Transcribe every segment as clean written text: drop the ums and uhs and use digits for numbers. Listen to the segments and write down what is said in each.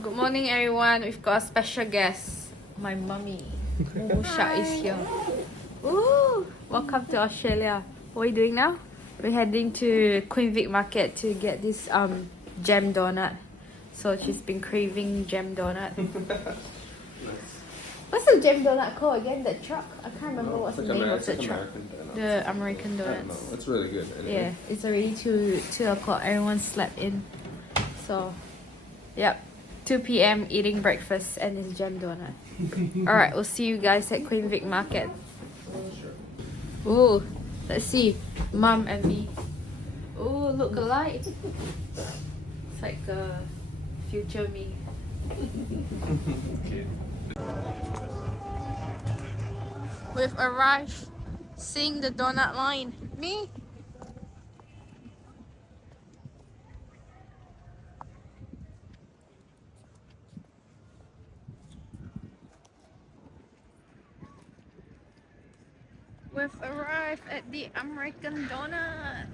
Good morning, everyone. We've got a special guest. My mummy, Musha, is here. Ooh, welcome to Australia. What are you doing now? We're heading to Queen Vic Market to get this jam donut. So she's been craving jam donut. What's the jam donut called again? The truck? I can't remember what's the name of the truck. The American donuts. It's really good. Anyway. Yeah, it's already 2 o'clock. Everyone slept in. So, yep. 2 p.m. eating breakfast and it's jam donut. Alright, we'll see you guys at Queen Vic Market. Ooh, let's see. Mum and me. Ooh, look alike. It's like a future me. We've arrived. Seeing the donut line. Me? We've arrived at the American donut.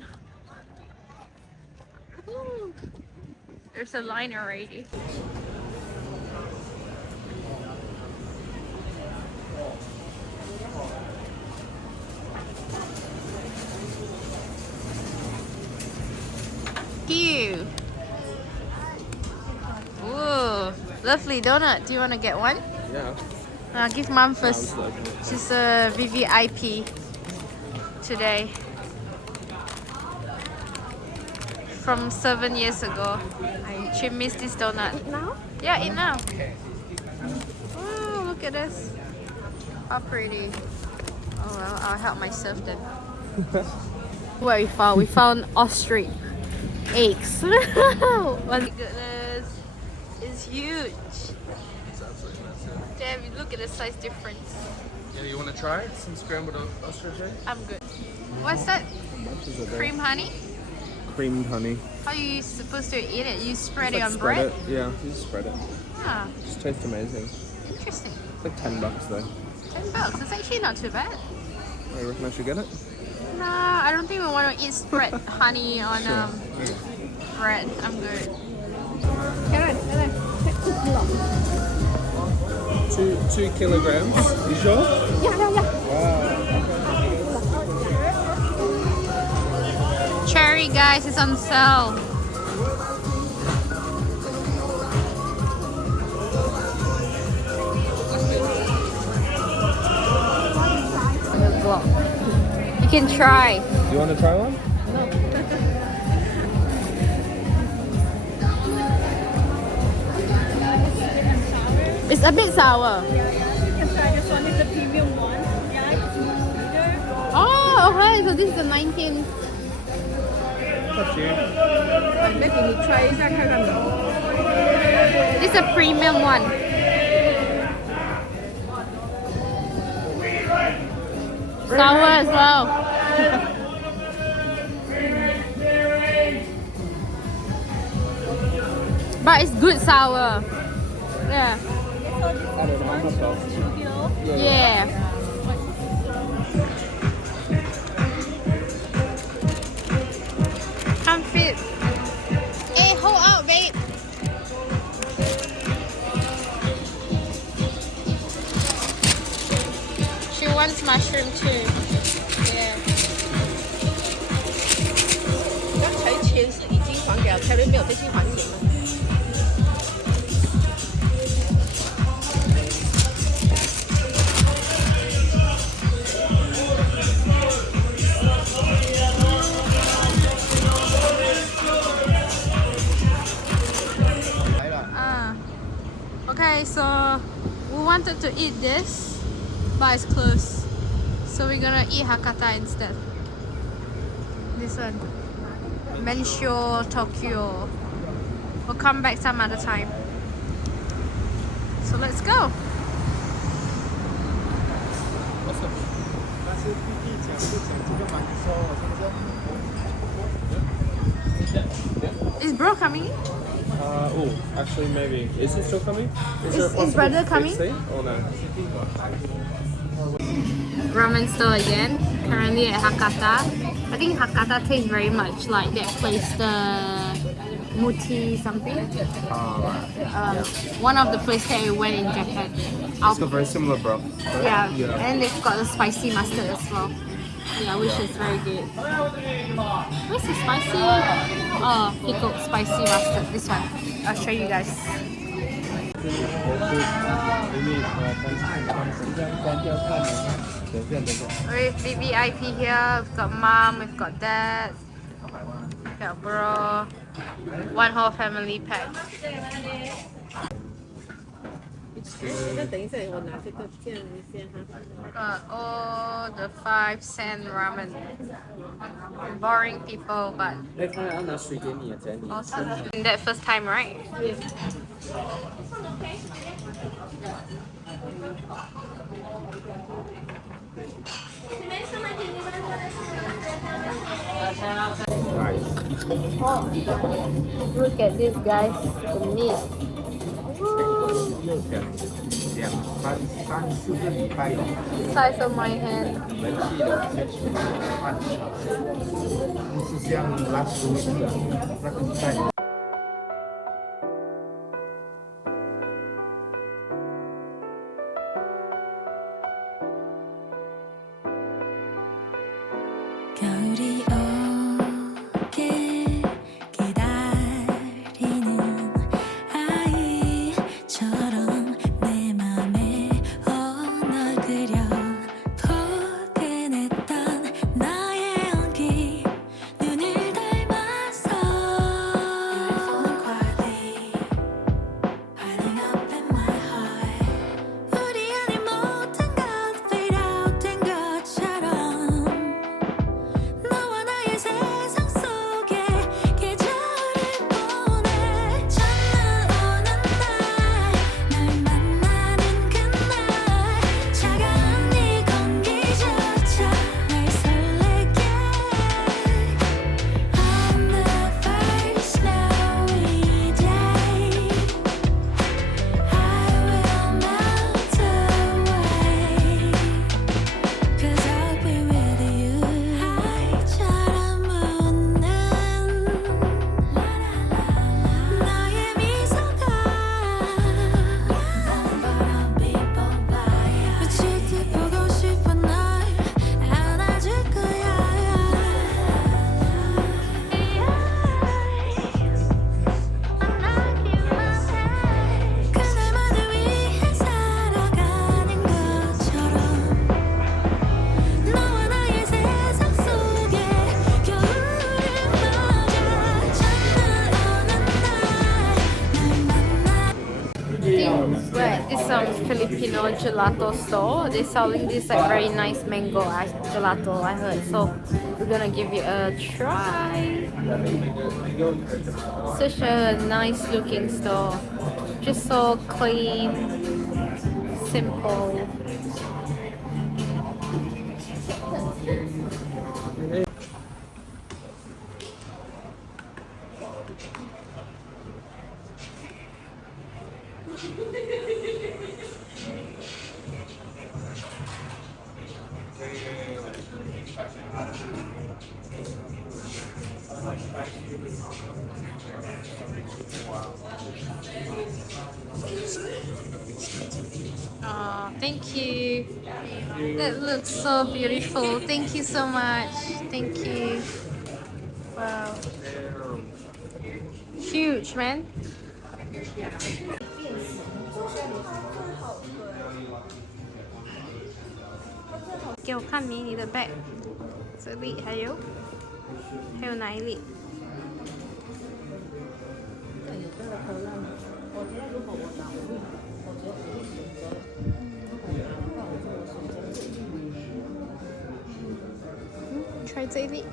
Woo. There's a line already. Cute. Ooh, lovely donut. Do you want to get one? Yeah. I'll give mom first. She's a VVIP today. From 7 years ago. She missed this donut. Eat now? Yeah, eat now. Oh, look at this. How pretty. Oh well, I'll help myself then. What we found? We found ostrich eggs. Oh my goodness. It's huge. Damn, look at the size difference. Yeah, you want to try some scrambled ostrich eggs? I'm good. What's that? Cream honey? Creamed honey. How are you supposed to eat it? You spread Just it like on spread bread? It. Yeah, you just spread it. Ah, Just tastes amazing. interesting. It's like $10 though. $10. It's actually not too bad. Oh, you reckon I should get it? Nah, I don't think we want to eat spread honey on bread. I'm good. Two kilograms. You sure? Yeah. Wow. Cherry, guys, is on sale. You can try. Do you want to try one? It's a bit sour. You can try this one. It's the premium one. Yeah, it's sweeter. Oh, okay. So this is the 19th. Up to you. 那给你 try 一下看看能。 This is a premium one. Sour as well. But it's good sour. Yeah. Yeah. Come fit. Hey, hold out, babe. She wants mushroom too. Yeah. 刚才钱是已经还给了，前面没有再去还钱了。Okay, so we wanted to eat this, but it's closed. So we're gonna eat Hakata instead. This one. Mensho Tokyo. We'll come back some other time. So let's go. Is bro coming? Oh, actually maybe. Is he still coming? Is brother coming? Oh no. Ramen store again. Currently at Hakata. I think Hakata tastes very much like that place, the Muti something. Yeah. One of the places that we went in Japan. It's got very similar broth. Right? Yeah, and they've got the spicy mustard as well. Yeah, which is very good. Where's the spicy? Oh, pickled spicy mustard. This one. I'll show you guys. With VVIP here, we've got mom, we've got dad, we've got bro, one whole family pack. 那等一下，我拿这个见一下哈。All the 5-cent ramen. Boring people, but 哎，他要拿水给你啊，姐你。 awesome. That first time, right? Look at this, guys. The meat. 2个礼拜，3、4个礼拜 Size of my hand. 人气的饭，不是像 last week 的那个礼拜。겨울이 오게 기다리는 아이처럼 내 맘에 널 그려 포근했던 나의 온기 눈을 닮아서 Falling quietly piling up in my heart 우리 안에 모든 것 fade out 된 것처럼 너와 나의 세상 속에 계절을 보내 첫눈 오는 날널 만나는 그날 차가운 네 공기조차 날 설레게 On the first snowy day I will melt away Cause I'll be with you 하이처럼 웃는 너의 미소가 바람 빛보봐야 미칠 듯 보고 싶어 널 안아줄 거야 그날만을 위해 살아가는 것처럼 너와 나의 세상 속에 겨울을 맞아 첫눈 오는 날널 만나 Right, this Filipino gelato store. They're selling this like very nice mango gelato, I heard. So we're gonna give it a try. Such a nice looking store. Just so clean, simple. Oh, thank you. That looks so beautiful. Thank you so much. Thank you. Wow. Huge, man. 给我看迷你的 bag， 这里还有哪一粒？try 这一粒。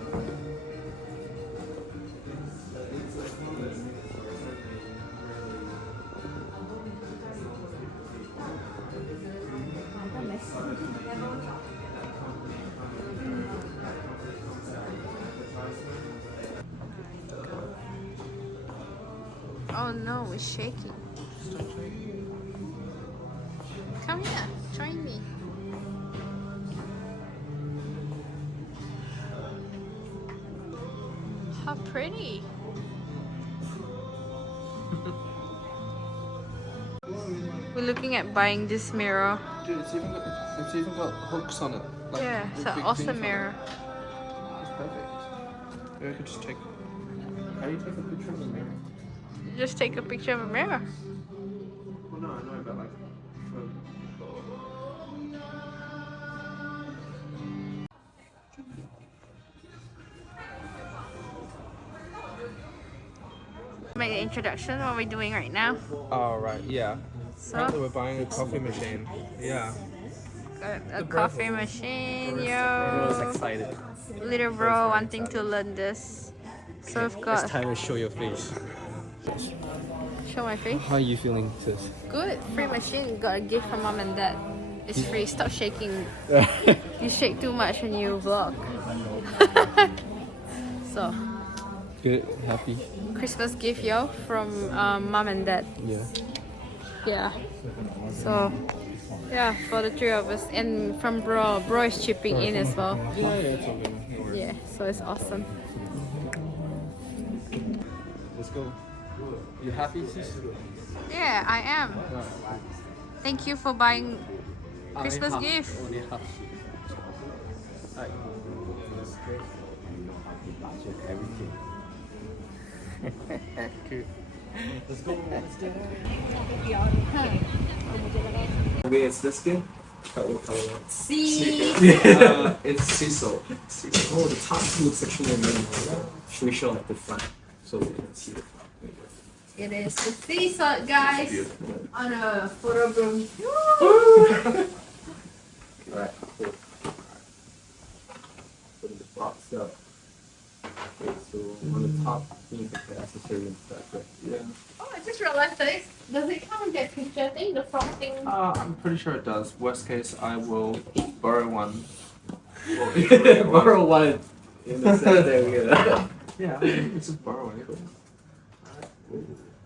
Oh no, it's shaking. Come here, join me. How pretty. We're looking at buying this mirror. Dude, it's even got hooks on it. Like, Yeah, it's an big awesome things on it. mirror. It's perfect. Maybe I could just take. How do you take a picture of a mirror? Just take a picture of a mirror. Well, no, I know, but like. Make the introduction. What we're doing right now. Oh right, yeah. Apparently So we're buying a coffee machine. Yeah. got a coffee machine, yo. Excited. Little bro wanting to learn this. So we've got. It's time to show your face. Show my face. How are you feeling, sis? Good. Free machine. Got a gift from mom and dad. It's free. Stop shaking. You shake too much when you vlog. So, Good, happy. Christmas gift, yo, from mom and dad. Yeah. Yeah. So, yeah, for the three of us. And from bro. Bro is chipping in as well. Yeah, it's okay. No worries. Yeah, so it's awesome. Let's go. You happy, sis? Yeah, I am. Thank you for buying Christmas Only half- gift. Only half. Alright. Everything. Cute. Let's go. Let's do Wait, it's this skin? What color? See? It's Cecil. Oh, the top looks actually amazing. Should we show like the front so we can see it? It is the sea salt, guys, on a photo room. Alright, cool. Put the box up. Okay, so on the top, you can put the accessory and stuff, right? Yeah. Oh, I just realized this. Does it come with that picture thing, the front thing? I'm pretty sure it does. Worst case, I will borrow one. Borrow one. In the set there, we go. Yeah, I mean, it's just borrow it.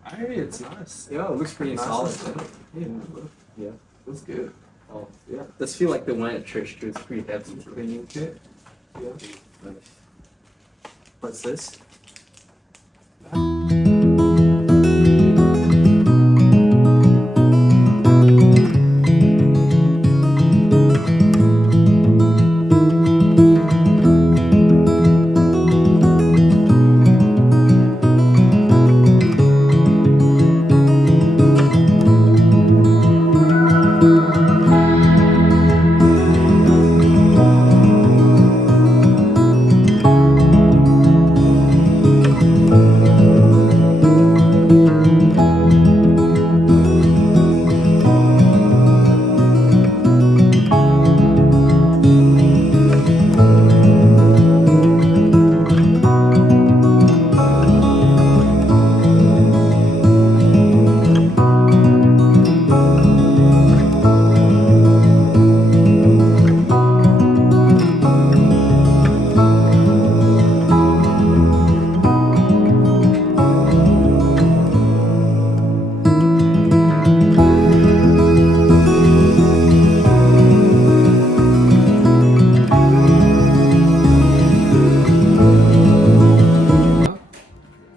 I hear it's nice. Yeah, it looks pretty Nice solid. and steady. Yeah. Yeah. Looks good. Oh, yeah. Does feel like the one at church too. It's pretty heavy. Cleaning kit. Yeah. Nice. What's this?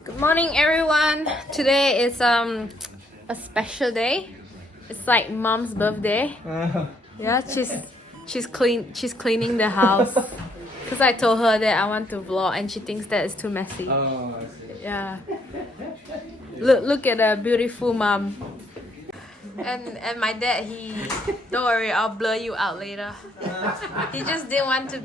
Good morning, everyone. Today is a special day. It's like mom's birthday. Yeah, she's cleaning the house. Cause I told her that I want to vlog, and she thinks that it's too messy. Oh, I see. Yeah. Look at a beautiful mom. And my dad, he don't worry, I'll blur you out later. He just didn't want to.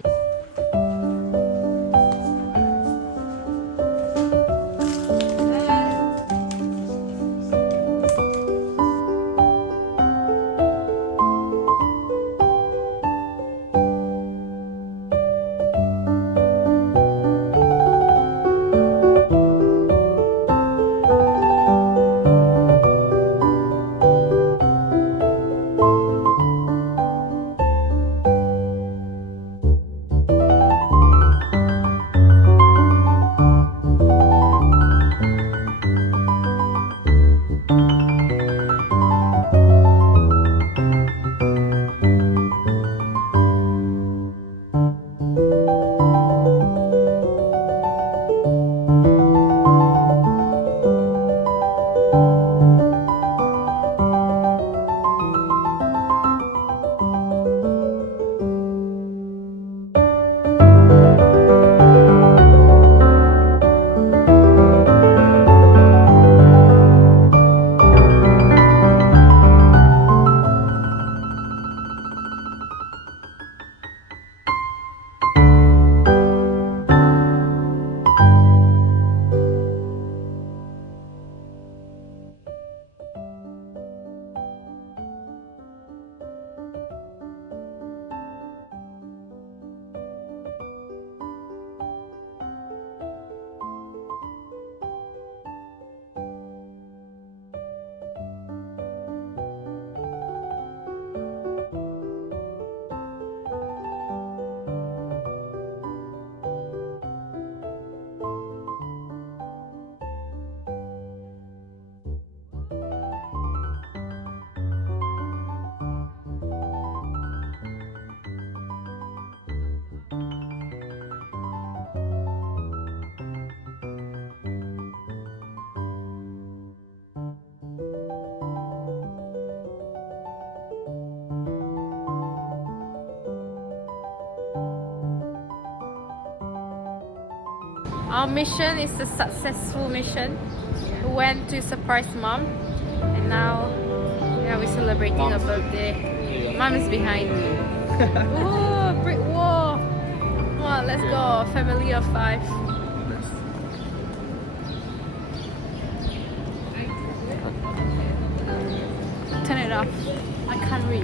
our mission is a successful mission. We went to surprise mom, and now yeah, we're celebrating her birthday. Mom is behind. Ooh, brick wall. Come on, let's go. Family of 5. Turn it off. I can't reach.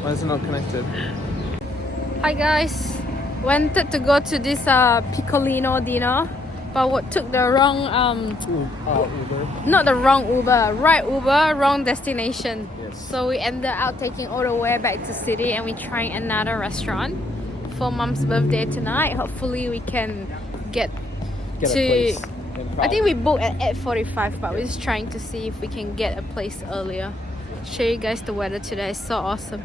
Why is it not connected? Hi guys. Wanted to go to this Piccolino dinner, but took the wrong Uber. not the wrong Uber, right Uber, wrong destination. Yes. So we ended up taking all the way back to city, and we're trying another restaurant for mom's birthday tonight. Hopefully we can get Get to. a place. I think we booked at 8:45, but we're just trying to see if we can get a place earlier. Show you guys the weather today. It's so awesome.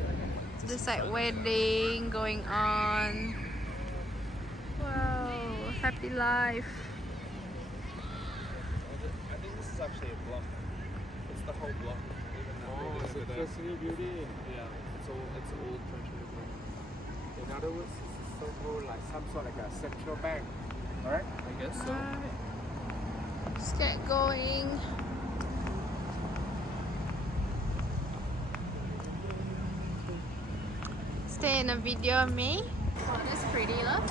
There's like wedding going on. Wow, happy life. I think this is actually a block. It's the whole block. Oh, it's a City Beauty. Yeah, it's old French building. In other words, it's so-called like some sort of like a central bank. Alright? I guess so. Let's get going. Stay in a video of me. That's pretty, look.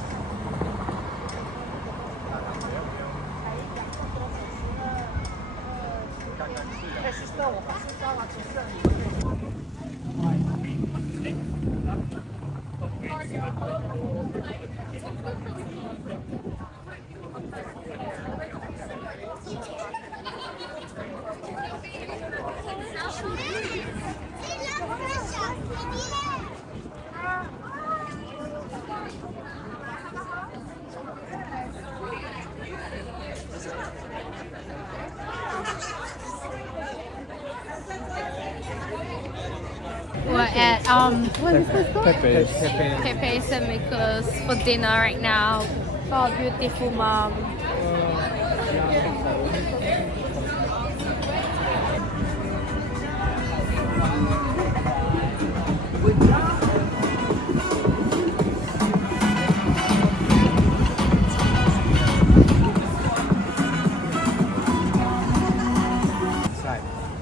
We're at what is this called? Pepe St. Nicholas for dinner right now for our beautiful mom.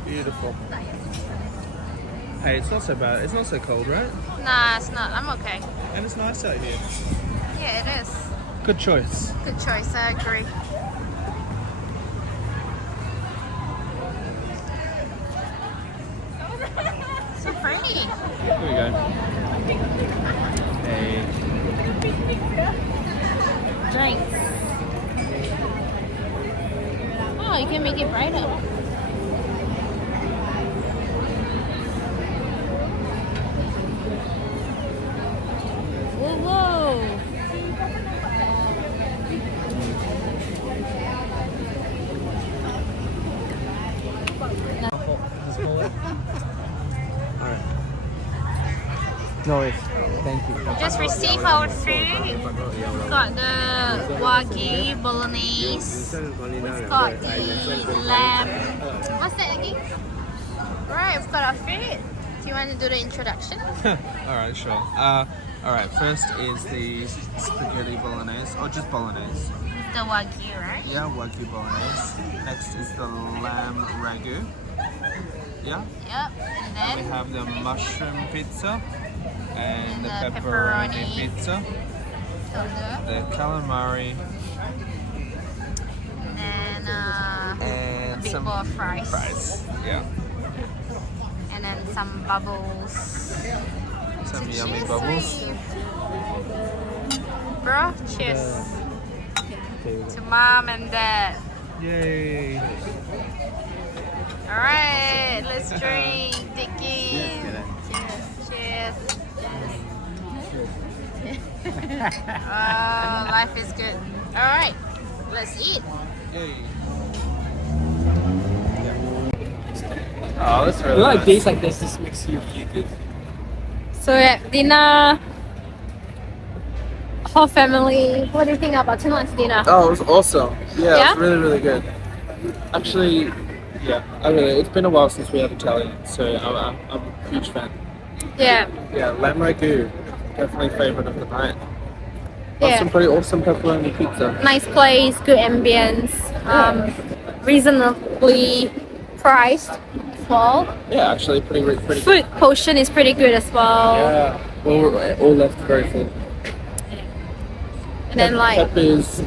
Beautiful. Hey, it's not so bad. It's not so cold, right? Nah, it's not. I'm okay. And it's nice out here. Yeah, it is. Good choice. Good choice, I agree. So pretty. Here we go. Hey. Drinks. Oh, you can make it brighter. Whoa, whoa. No, it's thank you. Just received our food. We've got the Wagyu Bolognese. We've got the lamb. What's that again? Right, we've got our food. Do you want to do the introduction? Alright, sure. Alright, first is the spaghetti bolognese, or just bolognese. The Wagyu, right? Yeah, Wagyu bolognese. Next is the lamb ragu. Yeah. Yep. We And then have the mushroom pizza and the the pepperoni pepperoni. pizza, the the calamari, and then and big some bowl of fries. Yeah. And then some bubbles. Some So yummy cheers, bubbles. Reeve. Bro, cheers. To mom and dad. Yay! Alright, let's drink. Dig in. Cheers. Oh, life is good. Alright, let's eat. Yay! Oh, that's really Like nice. days like this makes you feel good. So at dinner, whole family. What do you think about tonight's dinner? Oh, it was awesome. Yeah, Yeah? it was really, really good. Actually, yeah, it's been a while since we had Italian, so I'm a huge fan. Yeah. Yeah, lamb ragu, definitely favorite of the night. Have Yeah. some pretty awesome pepperoni pizza. Nice place, good ambience, reasonably priced as well. Yeah, actually pretty. Food portion is pretty good as well. Yeah, we're all left very full. And then like, Peppers,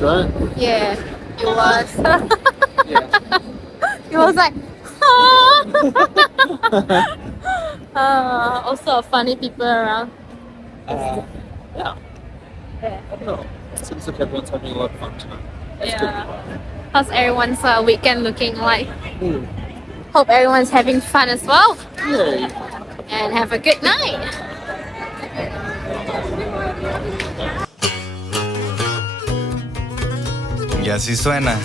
right? yeah, it was. Yeah. It was like, also funny people around. Yeah. Yeah. I don't know. It seems like everyone's having a lot of fun tonight. Yeah. How's everyone's weekend looking like? Mm. Hope everyone's having fun as well. Yay. And have a good night. Y así suena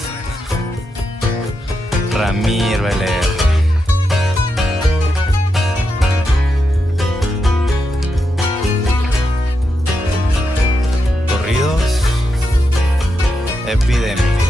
Ramiro LR. Corridos, epidemia.